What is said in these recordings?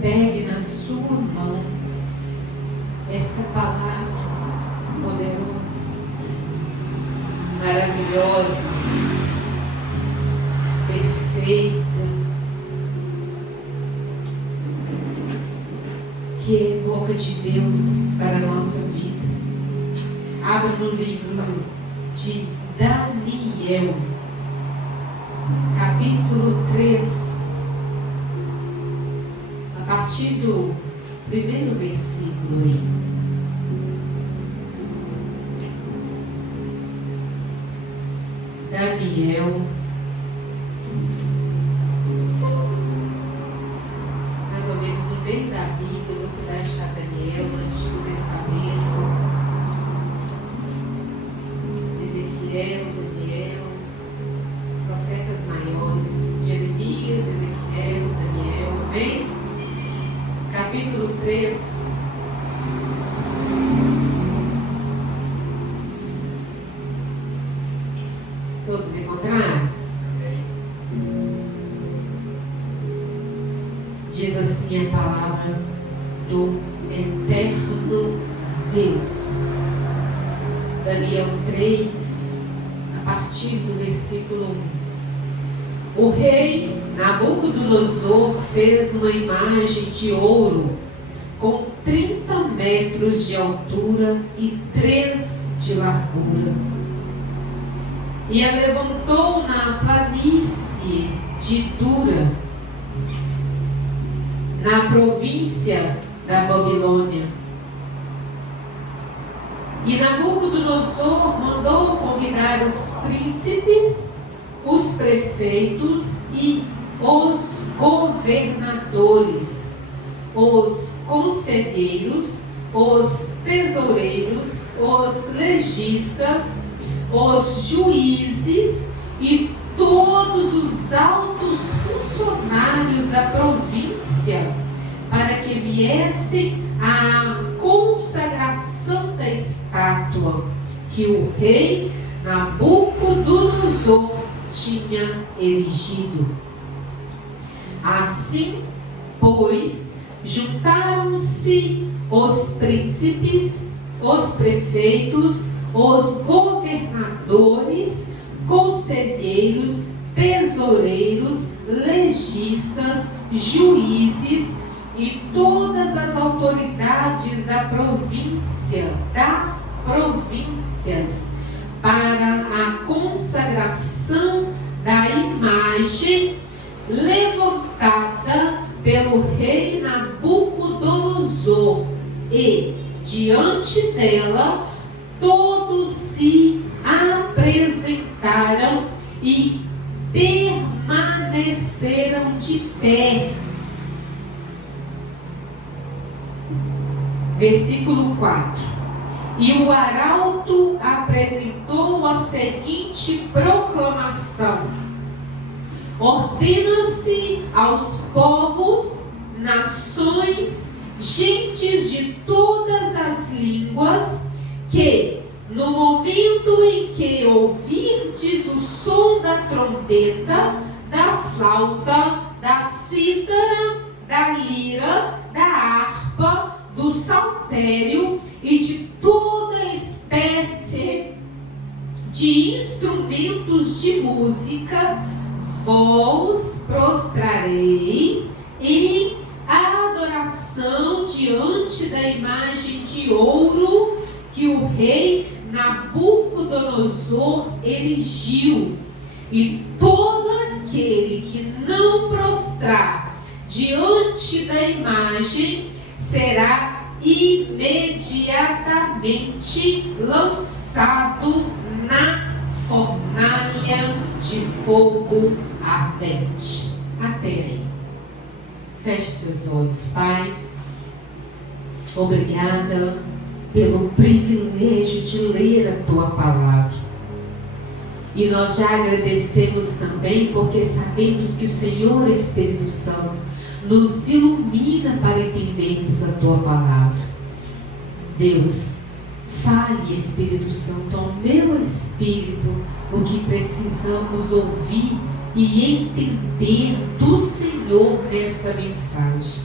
pegue na sua mão esta palavra poderosa, maravilhosa, perfeita, que é boca de Deus para a nossa vida. Abra no livro de Daniel, capítulo 3, a partir do primeiro versículo aí. Daniel, mais ou menos no meio da Bíblia, você vai achar Daniel no Antigo Testamento, Ezequiel, Daniel, os profetas maiores, Jeremias, Ezequiel, Daniel, amém? Capítulo 3. Todos encontraram? Diz assim a palavra do eterno Deus. Daniel 3, a partir do versículo 1. O rei Nabucodonosor fez uma imagem de ouro com 30 metros de altura e 3 de largura. E a levantou na planície de Dura, na província da Babilônia. E Nabucodonosor mandou convidar os príncipes, os prefeitos e os governadores, os conselheiros, os tesoureiros, os legistas, os juízes e todos os altos funcionários da província, para que viessem à consagração da estátua que o rei Nabucodonosor tinha erigido. Assim, pois, juntaram-se os príncipes, os prefeitos, os governadores, conselheiros, tesoureiros, legistas, juízes e todas as autoridades das províncias para a consagração da imagem levantada pelo rei Nabucodonosor, e diante dela todos se apresentaram e permaneceram de pé. Versículo 4. E o arauto apresentou a seguinte proclamação: ordena-se aos povos, nações, gentes de todas as línguas, que no momento em que ouvirdes o som da trombeta, da flauta, da cítara, da lira, da harpa, do saltério e de toda espécie de instrumentos de música, vos prostrareis em adoração diante da imagem de ouro que o rei Nabucodonosor erigiu. E todo aquele que não prostrar diante da imagem será imediatamente lançado na fornalha de fogo ardente. Até aí. Feche seus olhos, Pai. Obrigada pelo privilégio de ler a Tua palavra. E nós já agradecemos também porque sabemos que o Senhor Espírito Santo nos ilumina para entendermos a Tua palavra. Deus, fale, Espírito Santo, ao meu espírito o que precisamos ouvir e entender do Senhor nesta mensagem.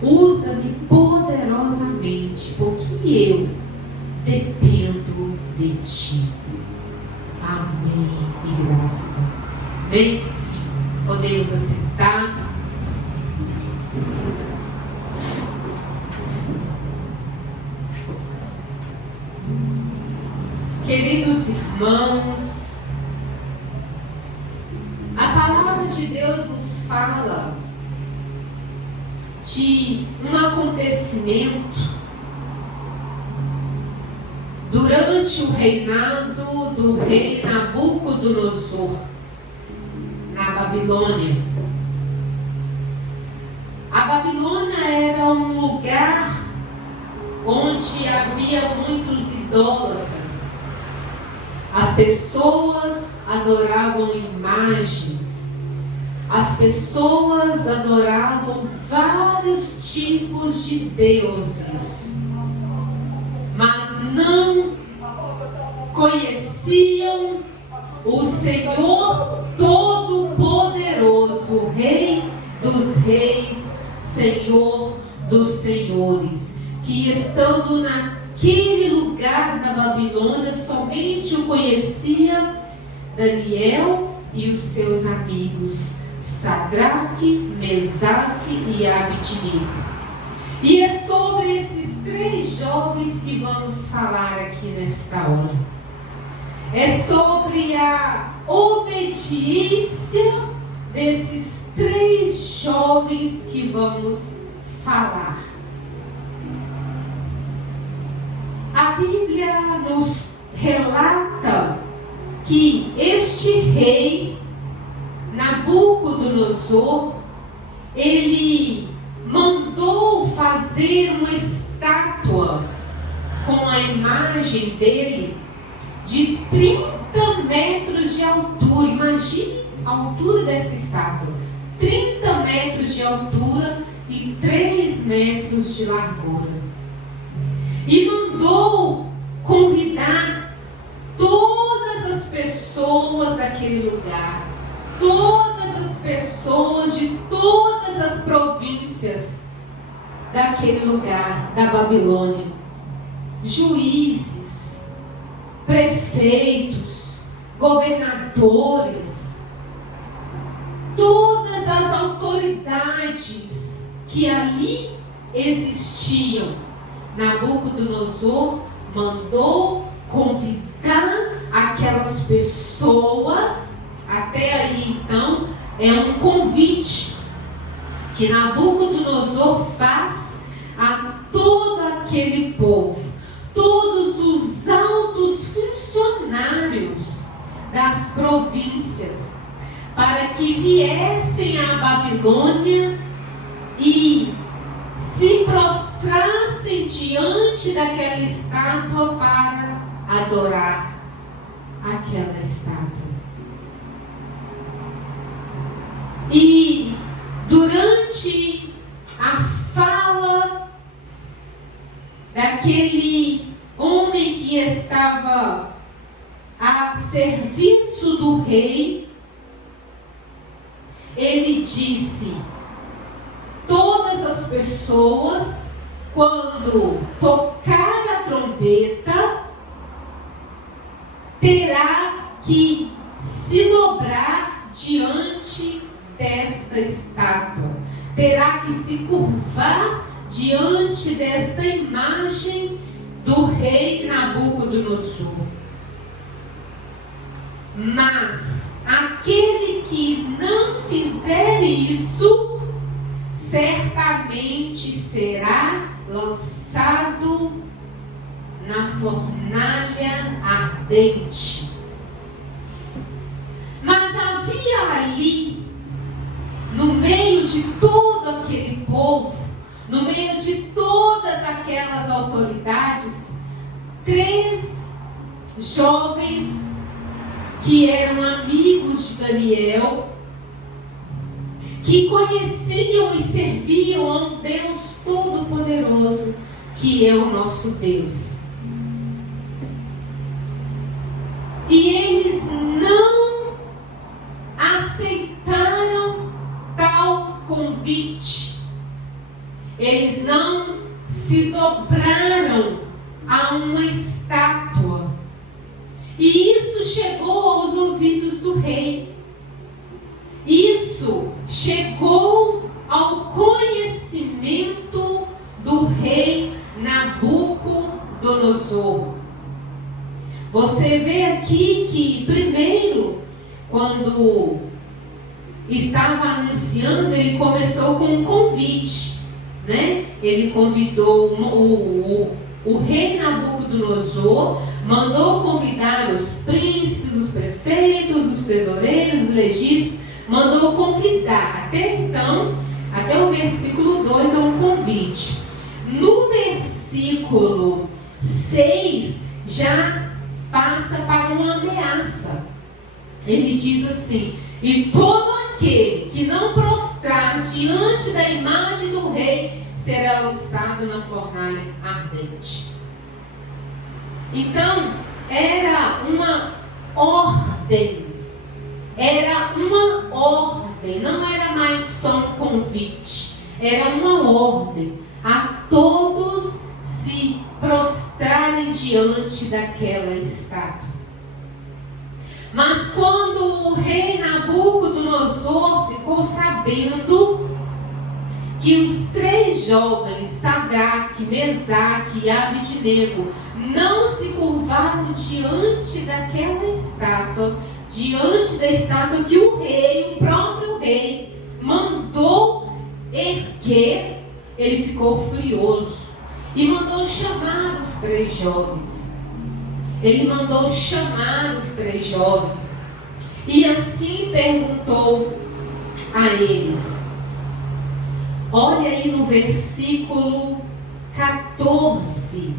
Usa-me poderosamente, porque eu dependo de Ti. Amém. E graças a Deus. Amém? Podemos assentar. Queridos irmãos, a palavra de Deus nos fala de um acontecimento durante o reinado do rei Nabucodonosor na Babilônia. A Babilônia era um lugar onde havia muitos idólatras. As pessoas adoravam imagens, as pessoas adoravam vários tipos de deuses, mas não conheciam o Senhor Todo-Poderoso, Rei dos Reis, Senhor dos Senhores, que estando naquele lugar da Babilônia somente o conhecia Daniel e os seus amigos Sadraque, Mesaque e Abednego. E é sobre esses 3 jovens que vamos falar aqui nesta hora. É sobre a obediência desses 3 jovens que vamos falar. A Bíblia nos relata que este rei Nabucodonosor, ele mandou fazer uma estátua com a imagem dele de 30 metros de altura. Imagine a altura dessa estátua: 30 metros de altura e 3 metros de largura. E mandou convidar todas as pessoas daquele lugar, todas as pessoas de todas as províncias daquele lugar, da Babilônia, juízes, prefeitos, governadores, todas as autoridades que ali existiam. Nabucodonosor mandou convidar aquelas pessoas. Até aí então é um convite que Nabucodonosor faz a todo aquele povo, todos os altos funcionários das províncias, para que viessem à Babilônia e se prostrassem diante daquela estátua para adorar aquela estátua. E durante a fala daquele homem que estava a serviço do rei, ele disse: todas as pessoas, quando tocar a trombeta, terá que se dobrar diante desta estátua, terá que se curvar diante desta imagem do rei Nabucodonosor. Mas aquele que não fizer isso, certamente será lançado na fornalha ardente. Mas havia ali, no meio de todo aquele povo, no meio de todas aquelas autoridades, 3 jovens que eram amigos de Daniel, que conheciam e serviam a um Deus Todo-Poderoso, que é o nosso Deus. E eles não aceitaram tal convite. eles não se dobraram a uma estátua. E isso chegou aos ouvidos do rei. Isso chegou ao conhecimento do rei Nabucodonosor. Você vê aqui que primeiro, quando estava anunciando, ele começou com um convite, né? Ele convidou o rei Nabucodonosor, mandou convidar os príncipes, os prefeitos, os tesoureiros, os legistas, mandou convidar. Até então, até o versículo 2 é um convite. No versículo 6 já passa para uma ameaça. Ele diz assim: e todo aquele que não prostrar diante da imagem do rei será lançado na fornalha ardente. Então, era uma ordem. Era uma ordem, não era mais só um convite. Era uma ordem a todos se prostrarem diante daquela estátua. Mas quando o rei Nabucodonosor ficou sabendo que os 3 jovens, Sadraque, Mesaque e Abednego, não se curvaram diante daquela estátua, diante da estátua que o rei, o próprio rei, mandou erguer, ele ficou furioso e mandou chamar os 3 jovens. Ele mandou chamar os 3 jovens e assim perguntou a eles. Olha aí no versículo 14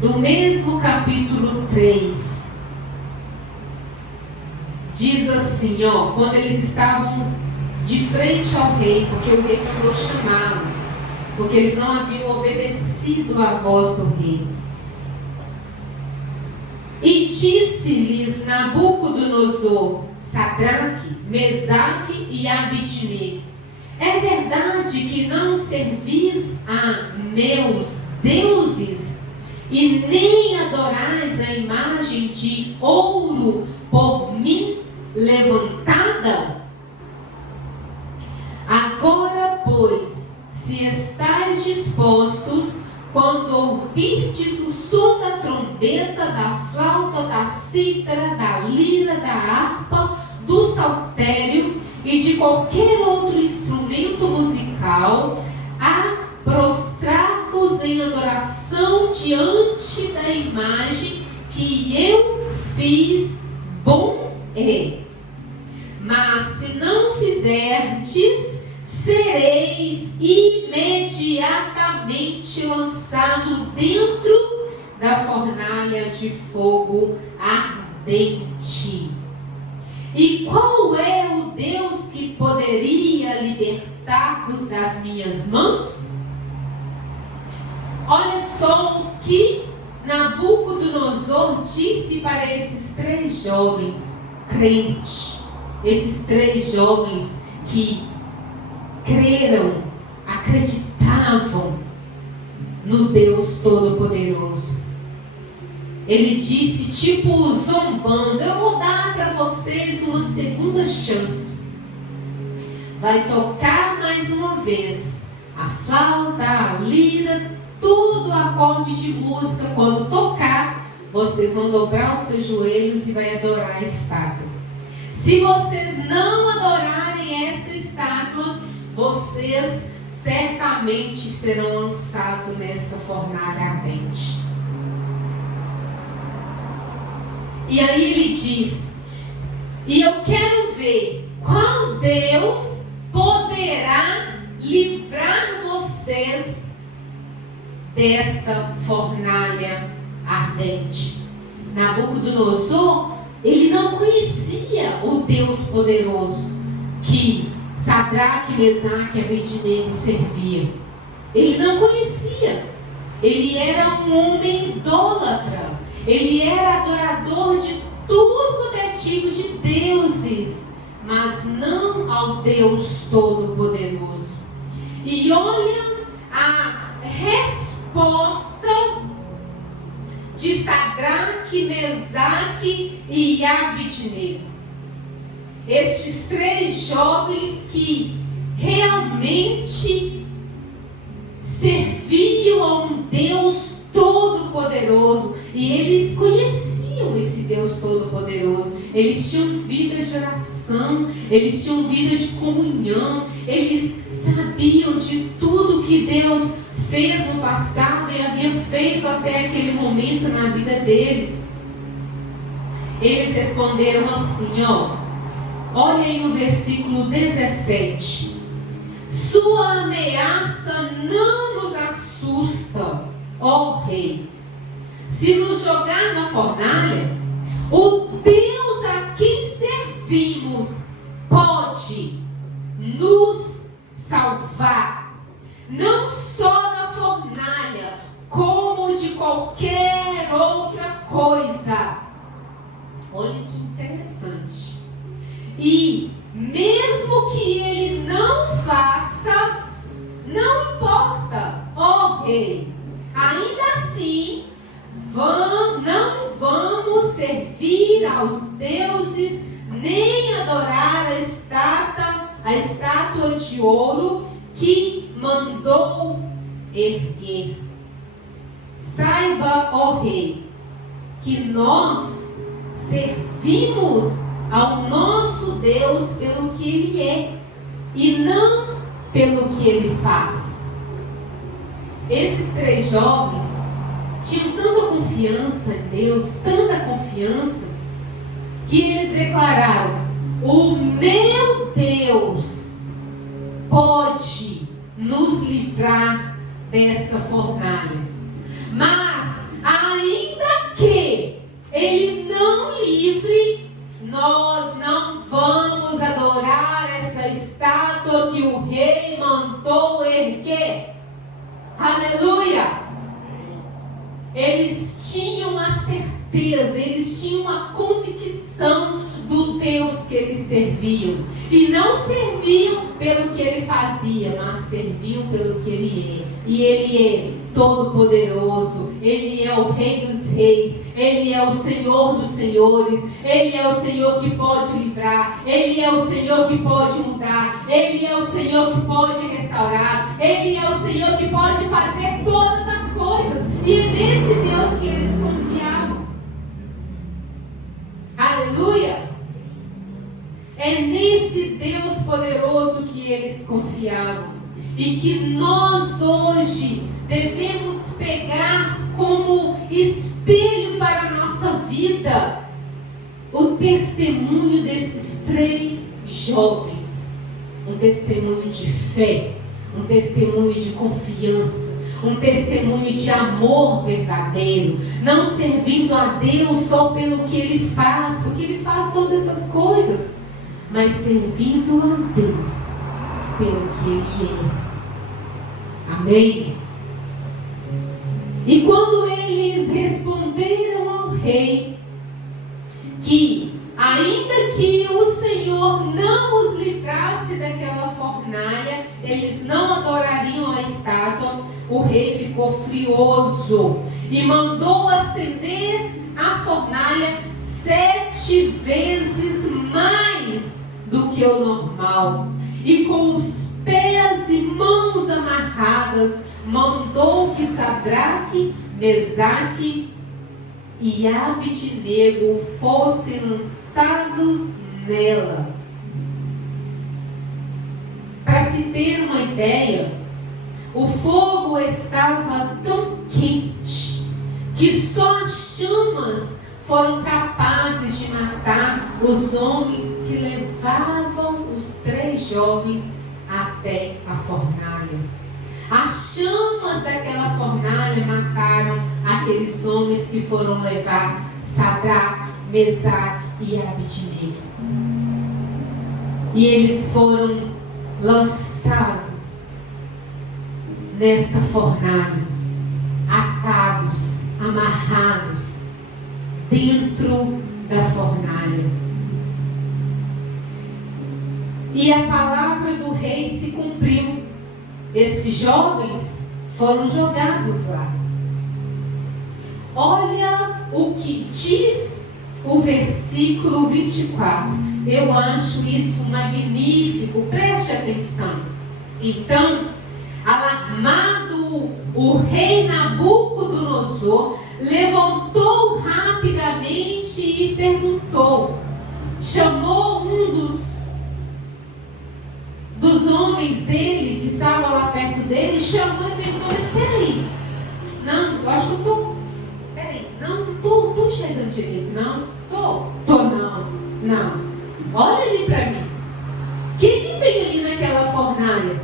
do mesmo capítulo 3. Diz assim, ó, quando eles estavam de frente ao rei, porque o rei mandou chamá-los, porque eles não haviam obedecido à voz do rei. E disse-lhes Nabucodonosor, Sadraque, Mesaque e Abednego: é verdade que não servis a meus deuses e nem adorais a imagem de ouro por mim levantada? Agora, pois, se estáis dispostos, quando ouvirdes o som da trombeta, da flauta, da cítara, da lira, da harpa, do saltério e de qualquer outro instrumento musical, a prostrar-vos em adoração diante da imagem que eu fiz, bom é. Mas se não fizerdes, sereis imediatamente lançado dentro da fornalha de fogo ardente. E qual é o Deus que poderia libertar-vos das minhas mãos? Olha só o que Nabucodonosor disse para esses 3 jovens crentes, esses 3 jovens que creram, acreditavam no Deus Todo-Poderoso. Ele disse, tipo zombando: eu vou dar para vocês uma segunda chance. Vai tocar mais uma vez a flauta, a lira, tudo acorde de música. Quando tocar, vocês vão dobrar os seus joelhos e vai adorar a estátua. Se vocês não adorarem essa estátua, vocês certamente serão lançados nessa fornalha ardente. E aí ele diz: e eu quero ver qual Deus poderá livrar vocês desta fornalha ardente. Nabucodonosor, ele não conhecia o Deus poderoso que Sadraque, Mesaque e Abednego serviam. Ele não conhecia. Ele era um homem idólatra. Ele era adorador de tudo quanto é tipo de deuses, mas não ao Deus Todo-Poderoso. E olha a resposta de Sadraque, Mesaque e Abednego. Estes 3 jovens que realmente serviam a um Deus Todo-Poderoso, e eles conheciam esse Deus Todo-Poderoso. Eles tinham vida de oração, eles tinham vida de comunhão, eles sabiam de tudo que Deus fez no passado e havia feito até aquele momento na vida deles. Eles responderam assim, olha aí no versículo 17: sua ameaça não nos assusta, ó rei. Se nos jogar na fornalha, o Deus a quem servimos pode nos salvar, não só da fornalha, como de qualquer outra coisa. Olha que interessante. E mesmo que ele não faça, não importa, ó rei. Ainda assim, não vamos servir aos deuses, nem adorar a estátua de ouro que mandou erguer. Saiba, ó rei, que nós servimos ao nosso Deus pelo que Ele é, e não pelo que Ele faz. Esses 3 jovens tinham tanta confiança em Deus, tanta confiança, que eles declararam: o meu Deus pode nos livrar dessa fornalha, mas ainda que Ele não livre, nós não vamos adorar essa estátua que o rei mandou erguer. Aleluia! Eles tinham a certeza, eles tinham a convicção do Deus que eles serviam. E não serviam pelo que Ele fazia, mas serviam pelo que Ele é. E Ele é todo-poderoso, Ele é o Rei dos Reis, Ele é o Senhor dos Senhores, Ele é o Senhor que pode livrar, Ele é o Senhor que pode mudar, Ele é o Senhor que pode restaurar, Ele é o Senhor que pode fazer todas as coisas. E é nesse Deus que eles confiavam. Aleluia! É nesse Deus poderoso que eles confiavam. E que nós hoje devemos pegar como espelho para a nossa vida o testemunho desses 3 jovens. Um testemunho de fé, um testemunho de confiança, um testemunho de amor verdadeiro, não servindo a Deus só pelo que Ele faz, porque Ele faz todas essas coisas, mas servindo a Deus pelo que Ele é. Amém? E quando eles responderam ao rei que ainda que o Senhor não os livrasse daquela fornalha, eles não adorariam a estátua, o rei ficou furioso e mandou acender a fornalha 7 vezes mais do que o normal. E com os pés e mãos amarradas, mandou que Sadraque, Mesaque e Abednego fossem lançados nela. Para se ter uma ideia, o fogo estava tão quente que só as chamas foram capazes de matar os homens que levavam os 3 jovens até a fornalha. As chamas daquela fornalha mataram aqueles homens que foram levar Sadraque, Mesaque e Abednego. E eles foram lançados nesta fornalha, atados, amarrados dentro da fornalha. E a palavra do rei se cumpriu. esses jovens foram jogados lá. Olha o que diz o versículo 24. Eu acho isso magnífico, preste atenção. Então, alarmado, o rei Nabucodonosor levantou rapidamente e perguntou. Chamou um dos homens dele, que estava lá perto dele, chamou e perguntou: mas espera aí, não, eu acho que eu estou, espera aí, não estou enxergando direito, não, não, olha ali para mim, o que tem ali naquela fornalha?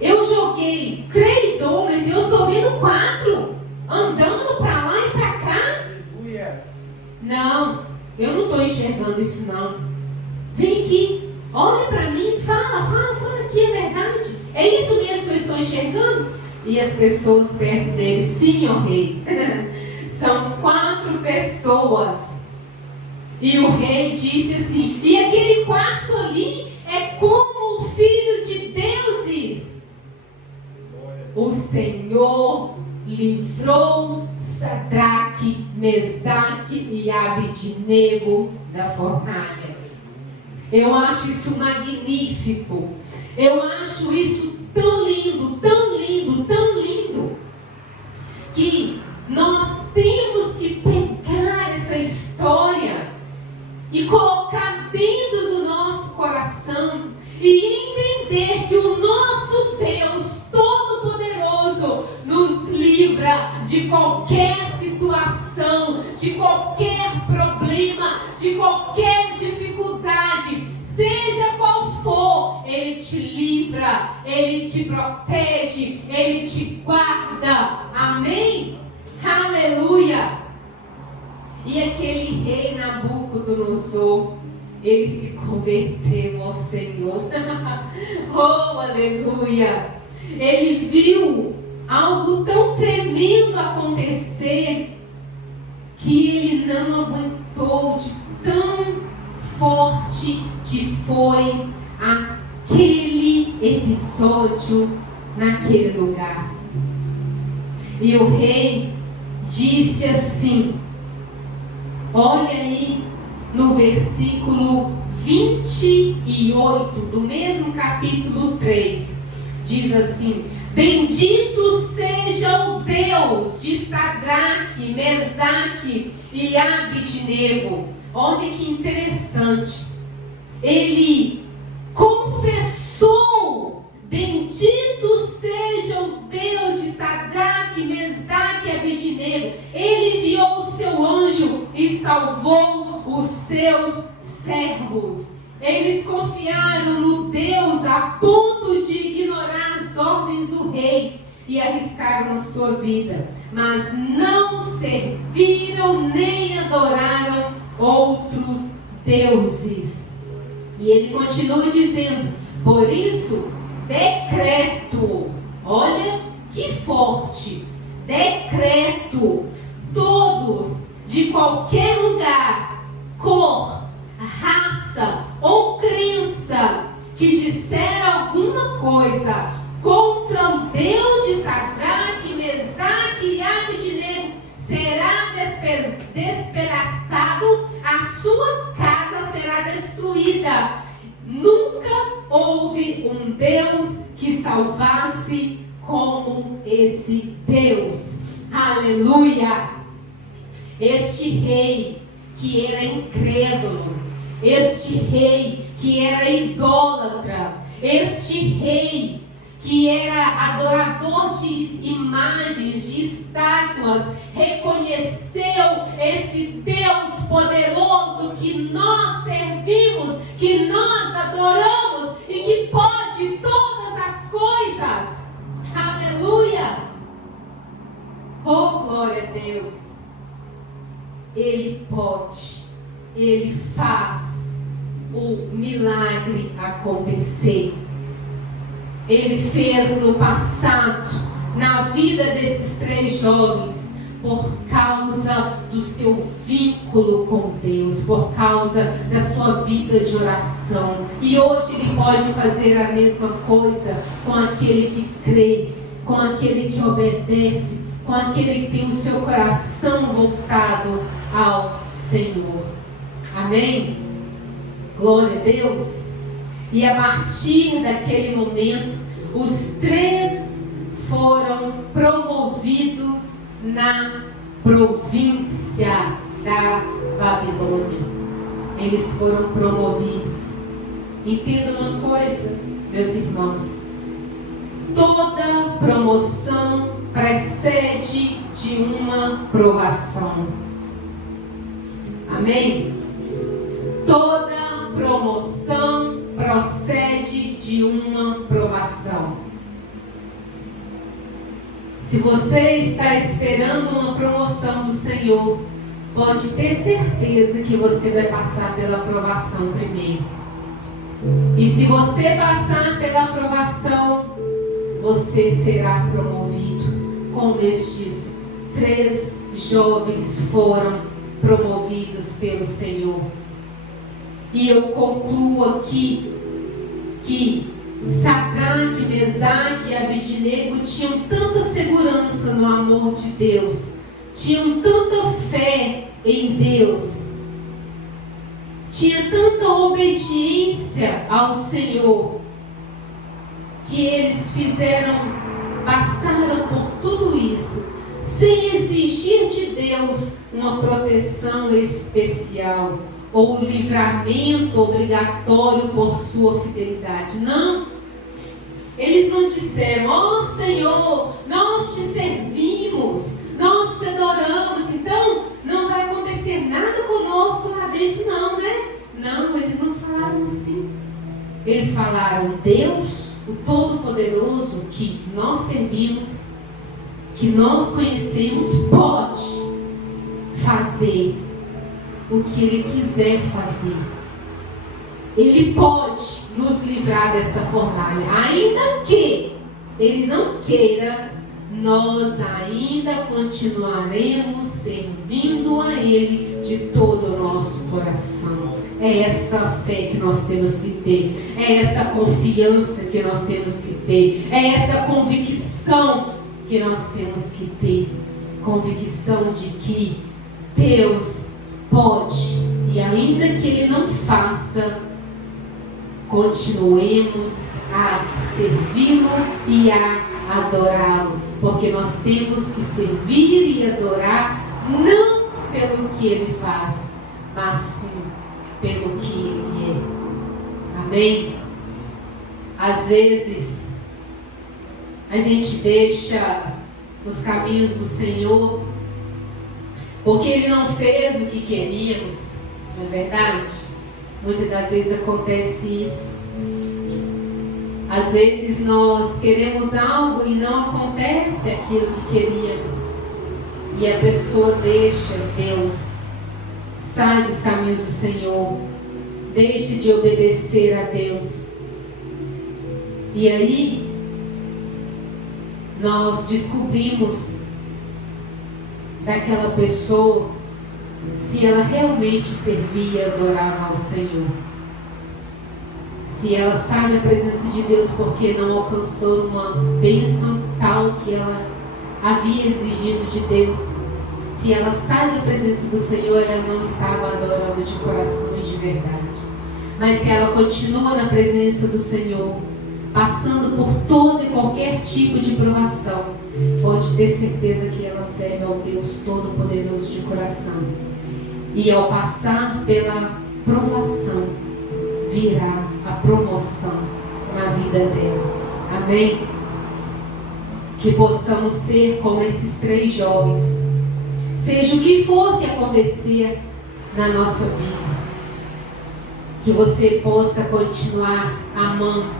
Eu joguei 3 homens e eu estou vendo 4 andando para lá e para cá. Não, eu não estou enxergando isso não. Vem aqui, olha para mim, fala aqui, é verdade? É isso mesmo que eu estou enxergando? E as pessoas perto dele: sim, ó rei, são 4 pessoas. E o rei disse assim: e aquele quarto ali é como o filho de deuses. O Senhor livrou Sadraque, Mesaque e Abednego da fornalha. Eu acho isso magnífico. Eu acho isso tão lindo, tão lindo, tão lindo, que nós temos que pegar essa história e colocar dentro do nosso coração e entender que o nosso Deus Todo-Poderoso nos livra de qualquer situação, de qualquer problema, de qualquer dificuldade, seja qual for. Ele te livra, Ele te protege, Ele te guarda. Amém? Aleluia! E aquele rei Nabucodonosor, ele se converteu ao Senhor. Oh, aleluia! Ele viu algo tão tremendo acontecer que ele não aguentou, de tão forte que foi aquele episódio naquele lugar. E o rei disse assim, olha aí no versículo 28 do mesmo capítulo 3, diz assim: bendito seja o Deus de Sadraque, Mesaque e Abednego. Olha que interessante, ele confessou: bendito seja o Deus de Sadraque, Mesaque e Abednego. Ele enviou o seu anjo e salvou os seus servos. Eles confiaram no Deus a ponto de ignorar as ordens do rei e arriscaram a sua vida, mas não serviram nem adoraram outros deuses. E ele continua dizendo: por isso decreto, olha que forte, decreto, todos de qualquer lugar, cor, raça ou crença que disser alguma coisa contra o Deus de Sadraque, Mesaque e Abednego será despedaçado, a sua casa será destruída. Nunca houve um Deus que salvasse como esse Deus. Aleluia! Este rei que era incrédulo, este rei que era idólatra, este rei que era adorador de imagens, de estátuas, reconheceu esse Deus poderoso que nós servimos, que nós adoramos e que pode todas as coisas. Aleluia! Oh, glória a Deus! Ele pode, Ele faz o milagre acontecer. Ele fez no passado, na vida desses 3 jovens, por causa do seu vínculo com Deus, por causa da sua vida de oração. E hoje Ele pode fazer a mesma coisa com aquele que crê, com aquele que obedece, com aquele que tem o seu coração voltado ao Senhor. Amém? Glória a Deus. E a partir daquele momento, os 3 foram promovidos na província da Babilônia. Eles foram promovidos. Entenda uma coisa, meus irmãos. Toda promoção precede de uma provação. Amém? Toda promoção procede de uma provação. Se você está esperando uma promoção do Senhor, pode ter certeza que você vai passar pela provação primeiro. E se você passar pela provação, você será promovido, como estes 3 jovens foram promovidos pelo Senhor. E eu concluo aqui que Sadraque, Mesaque e Abednego tinham tanta segurança no amor de Deus, tinham tanta fé em Deus, tinha tanta obediência ao Senhor, que eles passaram por tudo isso, sem exigir de Deus uma proteção especial, ou um livramento obrigatório por sua fidelidade. Não. Eles não disseram: ó Senhor, nós te servimos, nós te adoramos, então não vai acontecer nada conosco lá dentro, não, né? Não, eles não falaram assim. Eles falaram: Deus, o Todo-Poderoso, que nós servimos, que nós conhecemos, pode fazer o que Ele quiser fazer. Ele pode nos livrar dessa fornalha, ainda que Ele não queira. Nós ainda continuaremos servindo a Ele de todo o nosso coração. É essa fé que nós temos que ter, é essa confiança que nós temos que ter, é essa convicção que nós temos que ter, convicção de que Deus pode, e ainda que Ele não faça, continuemos a servi-lo e a adorá-lo, porque nós temos que servir e adorar não pelo que Ele faz, mas sim pelo que Ele é. Amém? Às vezes a gente deixa os caminhos do Senhor porque Ele não fez o que queríamos, não é verdade? Muitas das vezes acontece isso. Às vezes nós queremos algo e não acontece aquilo que queríamos. E a pessoa deixa Deus, sai dos caminhos do Senhor, deixa de obedecer a Deus. E aí nós descobrimos daquela pessoa se ela realmente servia e adorava ao Senhor. Se ela sai da presença de Deus porque não alcançou uma bênção tal que ela havia exigido de Deus. Se ela sai da presença do Senhor, ela não estava adorando de coração e de verdade. Mas se ela continua na presença do Senhor, passando por todo e qualquer tipo de provação, pode ter certeza que ela serve ao Deus Todo-Poderoso de coração. E ao passar pela provação, virá a promoção na vida dela. Amém? Que possamos ser como esses 3 jovens. Seja o que for que acontecer na nossa vida, que você possa continuar amando,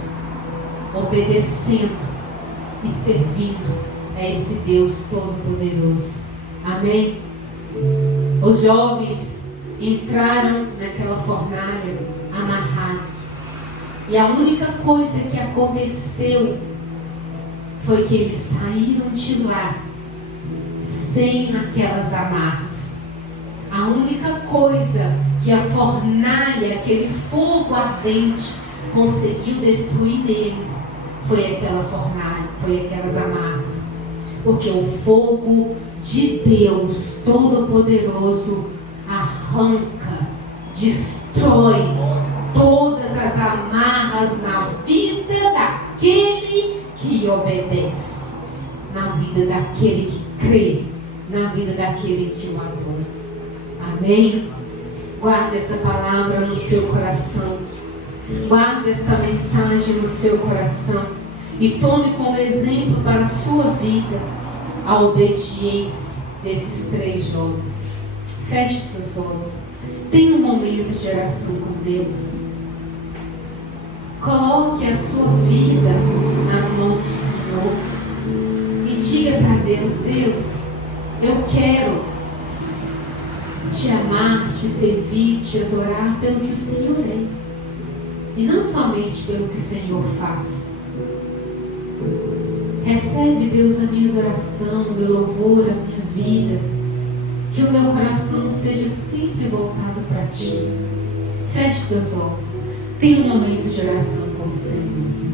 obedecendo e servindo a esse Deus Todo-Poderoso. Amém? Os jovens entraram naquela fornalha amarrados. E a única coisa que aconteceu foi que eles saíram de lá sem aquelas amarras. A única coisa que a fornalha, aquele fogo ardente, conseguiu destruir neles foi aquela fornalha, foi aquelas amarras. Porque o fogo de Deus Todo-Poderoso arranca, destrói todas as amarras na vida daquele que obedece, na vida daquele que crê, na vida daquele que o adora. Amém? Guarde essa palavra no seu coração. Guarde essa mensagem no seu coração e tome como exemplo para a sua vida a obediência desses 3 jovens. Feche seus olhos. Tenha um momento de oração com Deus. Coloque a sua vida nas mãos do Senhor e diga para Deus: Deus, eu quero te amar, te servir, te adorar pelo que o Senhor é e não somente pelo que o Senhor faz. Recebe, Deus, a minha adoração, o meu louvor, a minha vida. Que o meu coração seja sempre voltado para Ti. Feche seus olhos. Tenha um momento de oração com o Senhor.